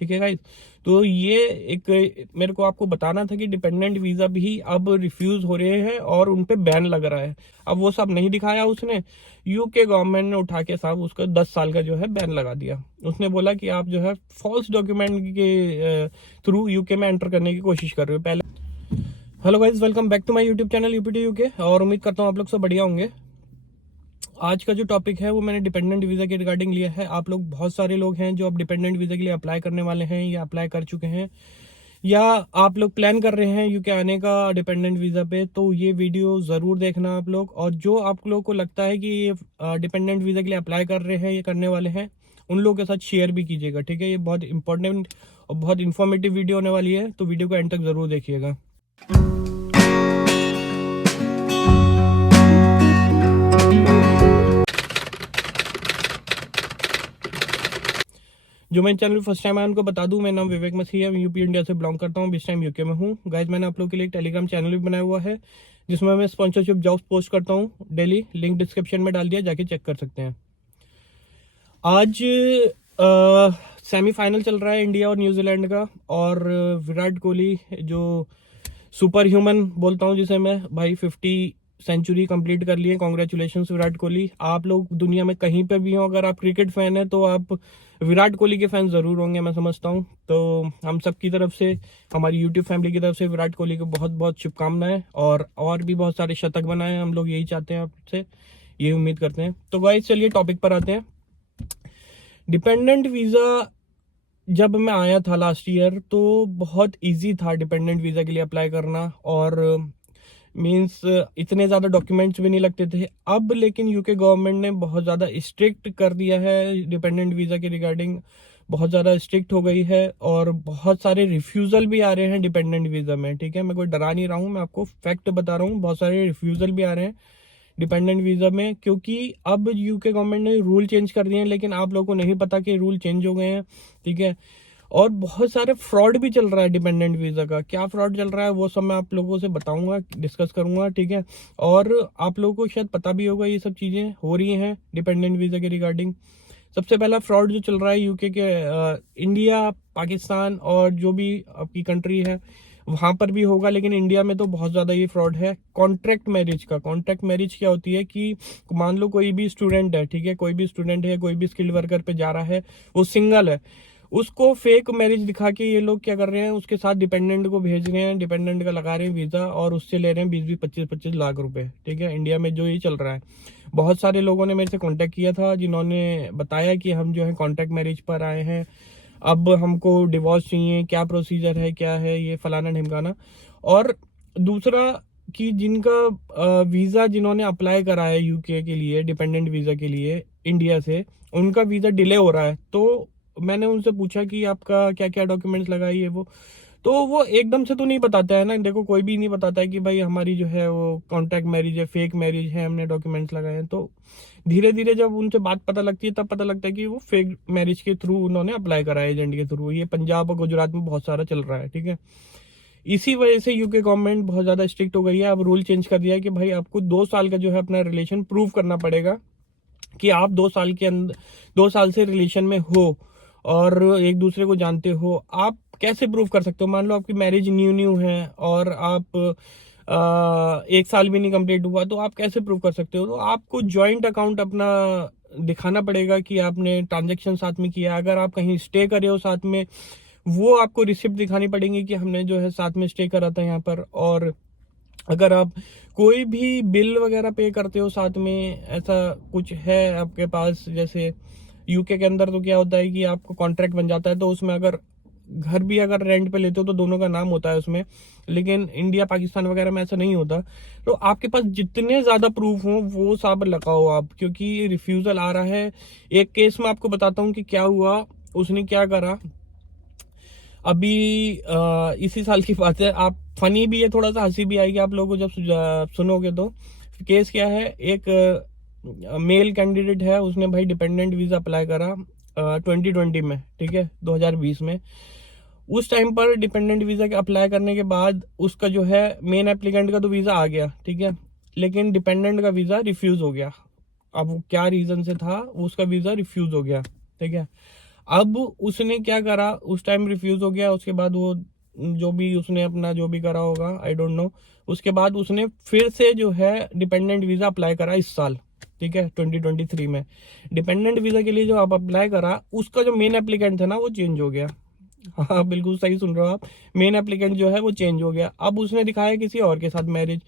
ठीक है गाइस। तो ये एक मेरे को आपको बताना था कि डिपेंडेंट वीजा भी अब रिफ्यूज हो रहे हैं और उन पे बैन लग रहा है। अब वो सब नहीं दिखाया उसने, यूके गवर्नमेंट ने उठा के साहब उसका 10 साल का जो है बैन लगा दिया। उसने बोला कि आप जो है फॉल्स डॉक्यूमेंट के थ्रू यूके में एंटर करने की कोशिश कर रहे हो पहले। Hello guys, welcome back to my YouTube channel UPT UK, और उम्मीद करता हूँ आप लोग सब बढ़िया होंगे। आज का जो टॉपिक है वो मैंने डिपेंडेंट वीजा के रिगार्डिंग लिया है। आप लोग बहुत सारे लोग हैं जो अब डिपेंडेंट वीजा के लिए अप्लाई करने वाले हैं या अप्लाई कर चुके हैं, या आप लोग प्लान कर रहे हैं यूके आने का डिपेंडेंट वीजा पे। तो ये वीडियो जरूर देखना आप लोग, और जो आप लोग को लगता है कि ये डिपेंडेंट वीजा के लिए अप्लाई कर रहे हैं, ये करने वाले हैं, उन लोगों के साथ शेयर भी कीजिएगा। ठीक है, ये बहुत इंपॉर्टेंट और बहुत इन्फॉर्मेटिव वीडियो होने वाली है, तो वीडियो को एंड तक जरूर देखिएगा। जो मेरे चैनल फर्स्ट टाइम आया उनको बता दूं, मेरा नाम विवेक मसीह है, मैं यूपी इंडिया से बिलोंग करता हूं, इस टाइम यूके में हूं। गाइज, मैंने आप लोगों के लिए एक टेलीग्राम चैनल भी बनाया हुआ है जिसमें मैं स्पॉन्सरशिप जॉब्स पोस्ट करता हूं डेली। लिंक डिस्क्रिप्शन में डाल दिया, जाके चेक कर सकते हैं। आज सेमीफाइनल चल रहा है इंडिया और न्यूजीलैंड का, और विराट कोहली जो सुपर ह्यूमन बोलता हूँ जिसे मैं, भाई 50 सेंचुरी कंप्लीट कर लिए। कॉन्ग्रेचुलेशन विराट कोहली। आप लोग दुनिया में कहीं पे भी हो, अगर आप क्रिकेट फैन है तो आप विराट कोहली के फैन जरूर होंगे, मैं समझता हूँ। तो हम सब की तरफ से, हमारी यूट्यूब फैमिली की तरफ से विराट कोहली को बहुत बहुत शुभकामनाएं, और भी बहुत सारे शतक बनाए, हम लोग यही चाहते हैं आपसे, ये उम्मीद करते हैं। तो गाइस चलिए टॉपिक पर आते हैं। डिपेंडेंट वीजा जब मैं आया था लास्ट ईयर तो बहुत इजी था डिपेंडेंट वीजा के लिए अप्लाई करना, और मींस इतने ज़्यादा डॉक्यूमेंट्स भी नहीं लगते थे। अब लेकिन यूके गवर्नमेंट ने बहुत ज़्यादा स्ट्रिक्ट कर दिया है डिपेंडेंट वीज़ा के रिगार्डिंग, बहुत ज़्यादा स्ट्रिक्ट हो गई है, और बहुत सारे रिफ्यूज़ल भी आ रहे हैं डिपेंडेंट वीज़ा में। ठीक है, मैं कोई डरा नहीं रहा हूँ, मैं आपको फैक्ट बता रहा हूँ, बहुत सारे रिफ्यूज़ल भी आ रहे हैं डिपेंडेंट वीज़ा में, क्योंकि अब यूके गवर्नमेंट ने रूल चेंज कर दिए हैं, लेकिन आप लोगों को नहीं पता कि रूल चेंज हो गए हैं। ठीक है, और बहुत सारे फ्रॉड भी चल रहा है डिपेंडेंट वीजा का। क्या फ्रॉड चल रहा है वो सब मैं आप लोगों से बताऊंगा, डिस्कस करूंगा। ठीक है, और आप लोगों को शायद पता भी होगा ये सब चीजें हो रही हैं डिपेंडेंट वीजा के रिगार्डिंग। सबसे पहला फ्रॉड जो चल रहा है यूके के, इंडिया, पाकिस्तान और जो भी आपकी कंट्री है वहां पर भी होगा, लेकिन इंडिया में तो बहुत ज्यादा ये फ्रॉड है कॉन्ट्रैक्ट मैरिज का। कॉन्ट्रैक्ट मैरिज क्या होती है कि मान लो कोई भी स्टूडेंट है, ठीक है, कोई भी स्टूडेंट है, कोई भी स्किल्ड वर्कर पे जा रहा है, वो सिंगल है, उसको फेक मैरिज दिखा के ये लोग क्या कर रहे हैं, उसके साथ डिपेंडेंट को भेज रहे हैं, डिपेंडेंट का लगा रहे हैं वीजा, और उससे ले रहे हैं 20-20, 25-25 लाख रुपए। ठीक है, इंडिया में जो ये चल रहा है। बहुत सारे लोगों ने मेरे से कांटेक्ट किया था जिन्होंने बताया कि हम जो है कॉन्ट्रैक्ट मैरिज पर आए हैं, अब हमको डिवोर्स चाहिए, क्या प्रोसीजर है, क्या है ये फलाना ढिमकाना। और दूसरा कि जिनका वीजा जिन्होंने अप्लाई करा है यूके के लिए डिपेंडेंट वीजा के लिए इंडिया से, उनका वीजा डिले हो रहा है। तो मैंने उनसे पूछा कि आपका क्या क्या डॉक्यूमेंट्स लगाई है तो वो एकदम से तो नहीं बताता है ना। देखो, कोई भी नहीं बताता है कि भाई हमारी जो है वो कॉन्ट्रैक्ट मैरिज है, फेक मैरिज है, हमने डॉक्यूमेंट्स लगाए हैं। तो धीरे धीरे जब उनसे बात पता लगती है तब पता लगता है कि वो फेक मैरिज के थ्रू उन्होंने अप्लाई करा है, एजेंट के थ्रू। ये पंजाब और गुजरात में बहुत सारा चल रहा है। ठीक है, इसी वजह से यूके गवर्नमेंट बहुत ज्यादा स्ट्रिक्ट हो गई है। अब रूल चेंज कर दिया है कि भाई आपको 2 साल का जो है अपना रिलेशन प्रूव करना पड़ेगा, कि आप 2 साल के अंदर 2 साल से रिलेशन में हो और एक दूसरे को जानते हो। आप कैसे प्रूव कर सकते हो? मान लो आपकी मैरिज न्यू न्यू है और आप 1 साल भी नहीं कंप्लीट हुआ, तो आप कैसे प्रूव कर सकते हो? तो आपको जॉइंट अकाउंट अपना दिखाना पड़ेगा कि आपने ट्रांजेक्शन साथ में किया। अगर आप कहीं स्टे कर रहे हो साथ में, वो आपको रिसिप्ट दिखानी पड़ेगी कि हमने जो है साथ में स्टे करा था यहाँ पर। और अगर आप कोई भी बिल वगैरह पे करते हो साथ में, ऐसा कुछ है आपके पास, जैसे यूके के अंदर तो क्या होता है कि आपको कॉन्ट्रैक्ट बन जाता है, तो उसमें अगर घर भी अगर रेंट पे लेते हो तो दोनों का नाम होता है उसमें, लेकिन इंडिया पाकिस्तान वगैरह में ऐसा नहीं होता। तो आपके पास जितने ज्यादा प्रूफ हो वो सब लगाओ आप, क्योंकि रिफ्यूजल आ रहा है। एक केस में आपको बताता हूँ कि क्या हुआ, उसने क्या करा। अभी इसी साल की बात है, आप फनी भी है, थोड़ा सा हंसी भी आएगी आप लोगों को जब सुनोगे। तो केस क्या है, एक मेल कैंडिडेट है, उसने भाई डिपेंडेंट वीजा अप्लाई करा 2020 में। ठीक है, 2020 में। उस टाइम पर डिपेंडेंट वीजा के अप्लाई करने के बाद उसका जो है मेन एप्लीकेंट का तो वीजा आ गया, ठीक है, लेकिन डिपेंडेंट का वीजा रिफ्यूज हो गया। अब वो क्या रीजन से था, उसका वीजा रिफ्यूज हो गया। ठीक है, अब उसने क्या करा, उस टाइम रिफ्यूज हो गया, उसके बाद वो जो भी उसने अपना जो भी करा होगा आई डोंट नो, उसके बाद उसने फिर से जो है डिपेंडेंट वीजा अप्लाई करा इस साल, ठीक है 2023 में। डिपेंडेंट वीजा के लिए जो आप अप्लाई करा, उसका जो मेन एप्लीकेंट था ना वो चेंज हो गया। हाँ बिल्कुल सही सुन रहे हो आप, मेन एप्लीकेंट जो है वो चेंज हो गया। अब उसने दिखाया किसी और के साथ मैरिज।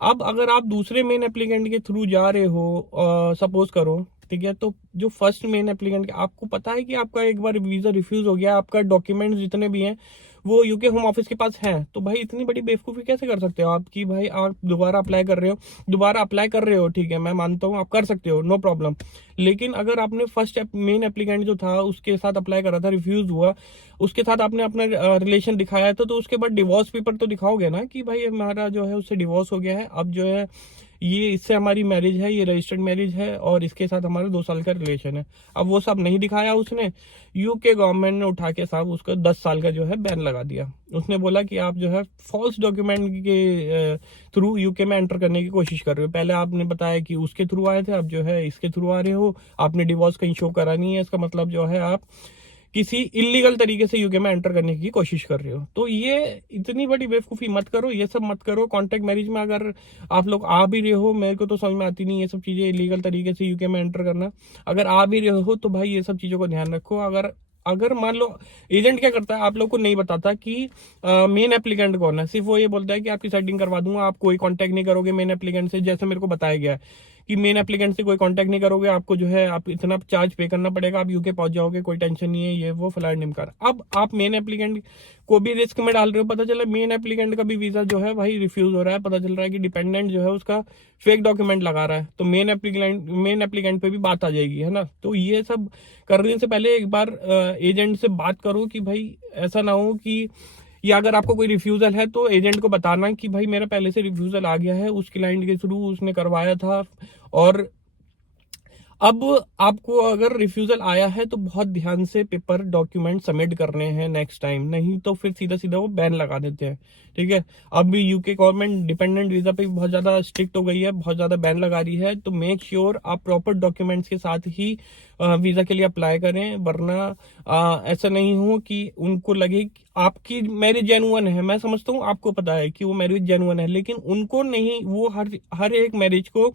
अब अगर आप दूसरे मेन एप्लीकेंट के थ्रू जा रहे हो, सपोज करो, ठीक है, तो जो फर्स्ट मेन एप्लीकेंट, आपको पता है कि आपका एक बार वीजा रिफ्यूज हो गया, आपका डॉक्यूमेंट्स जितने भी हैं वो यूके होम ऑफिस के पास हैं, तो भाई इतनी बड़ी बेवकूफ़ी कैसे कर सकते हो आप कि भाई आप दोबारा अप्लाई कर रहे हो, दोबारा अप्लाई कर रहे हो, ठीक है मैं मानता हूँ आप कर सकते हो, नो प्रॉब्लम। लेकिन अगर आपने फर्स्ट मेन एप्लीकेंट जो था उसके साथ अप्लाई करा था, रिफ्यूज हुआ, उसके साथ आपने अपना रिलेशन दिखाया था, तो उसके बाद डिवोर्स पेपर तो दिखाओगे ना कि भाई हमारा जो है उससे डिवोर्स हो गया है, अब जो है ये इससे हमारी मैरिज है, ये रजिस्टर्ड मैरिज है और इसके साथ हमारा 2 साल का रिलेशन है। अब वो सब नहीं दिखाया उसने, यूके गवर्नमेंट ने उठा के साहब उसको 10 साल का जो है बैन लगा दिया। उसने बोला कि आप जो है फॉल्स डॉक्यूमेंट के थ्रू यूके में एंटर करने की कोशिश कर रहे हो। पहले आपने बताया कि उसके थ्रू आए थे, अब जो है इसके थ्रू आ रहे हो, आपने डिवोर्स कहीं शो करा नहीं है, इसका मतलब जो है आप किसी इलीगल तरीके से यूके में एंटर करने की कोशिश कर रहे हो। तो ये इतनी बड़ी बेवकूफ़ी मत करो, ये सब मत करो। कॉन्ट्रैक्ट मैरिज में अगर आप लोग आ भी रहे हो, मेरे को तो समझ में आती नहीं ये सब चीज़ें, इलीगल तरीके से यूके में एंटर करना। अगर आ भी रहे हो तो भाई ये सब चीज़ों को ध्यान रखो। अगर अगर मान लो एजेंट क्या करता है, आप लोग को नहीं बताता कि मेन एप्लीकेंट कौन है, सिर्फ वो ये बोलता है कि आपकी सेटिंग करवा दूंगा, आप कोई कांटेक्ट नहीं करोगे मेन एप्लीकेंट से, जैसे मेरे को बताया गया है कि मेन एप्लीकेंट से कोई कांटेक्ट नहीं करोगे, आपको जो है आप इतना चार्ज पे करना पड़ेगा, आप यूके पहुंच जाओगे, कोई टेंशन नहीं है, ये वो फलाना निमकार। अब आप मेन एप्लीकेंट को भी रिस्क में डाल रहे हो, पता चला मेन एप्लीकेंट का भी वीजा जो है भाई रिफ्यूज हो रहा है, पता चल रहा है कि डिपेंडेंट जो है उसका फेक डॉक्यूमेंट लगा रहा है, तो मेन एप्लीकेंट पे भी बात आ जाएगी, है ना। तो ये सब करने से पहले एक बार एजेंट से बात करो कि भाई ऐसा ना हो कि, या अगर आपको कोई रिफ्यूजल है तो एजेंट को बताना कि भाई मेरा पहले से रिफ्यूजल आ गया है, उस क्लाइंट के थ्रू उसने करवाया था, और अब आपको अगर रिफ्यूजल आया है तो बहुत ध्यान से पेपर डॉक्यूमेंट सबमिट करने हैं नेक्स्ट टाइम, नहीं तो फिर सीधा सीधा वो बैन लगा देते हैं, ठीक है। अब भी यूके गवर्नमेंट डिपेंडेंट वीजा पे बहुत ज्यादा स्ट्रिक्ट हो गई है, बहुत ज्यादा बैन लगा रही है, तो मेक श्योर आप प्रॉपर डॉक्यूमेंट्स के साथ ही वीजा के लिए अप्लाई करें, वरना ऐसा नहीं हो कि उनको लगे कि आपकी मैरिज जेन्युइन है। मैं समझता हूँ आपको पता है कि वो मैरिज जेन्युइन है, लेकिन उनको नहीं, वो हर एक मैरिज को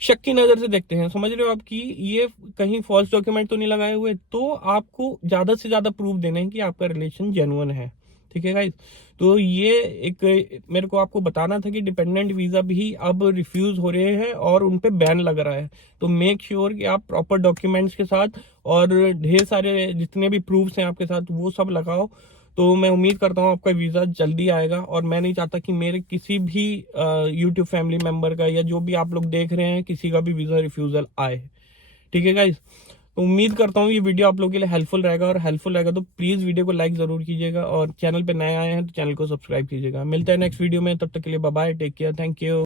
शक की नजर से देखते हैं, समझ रहे हो आप कि ये कहीं फॉल्स डॉक्यूमेंट तो नहीं लगाए हुए, तो आपको ज्यादा से ज्यादा प्रूफ देने हैं कि आपका रिलेशन जेन्युइन है, ठीक है गाइस। तो ये एक मेरे को आपको बताना था कि डिपेंडेंट वीजा भी अब रिफ्यूज हो रहे हैं और उन पे बैन लग रहा है, तो मेक श्योर कि आप प्रॉपर डॉक्यूमेंट्स के साथ और ढेर सारे जितने भी प्रूफ्स हैं आपके साथ वो सब लगाओ। तो मैं उम्मीद करता हूँ आपका वीज़ा जल्दी आएगा, और मैं नहीं चाहता कि मेरे किसी भी यूट्यूब फैमिली मेंबर का या जो भी आप लोग देख रहे हैं किसी का भी वीज़ा रिफ्यूज़ल आए, ठीक है गाइज। तो उम्मीद करता हूँ ये वीडियो आप लोगों के लिए हेल्पफुल रहेगा, और हेल्पफुल रहेगा तो प्लीज़ वीडियो को लाइक ज़रूर कीजिएगा, और चैनल पे नए आए हैं तो चैनल को सब्सक्राइब कीजिएगा। मिलते हैं नेक्स्ट वीडियो में, तब तक के लिए bye bye, take care, thank you.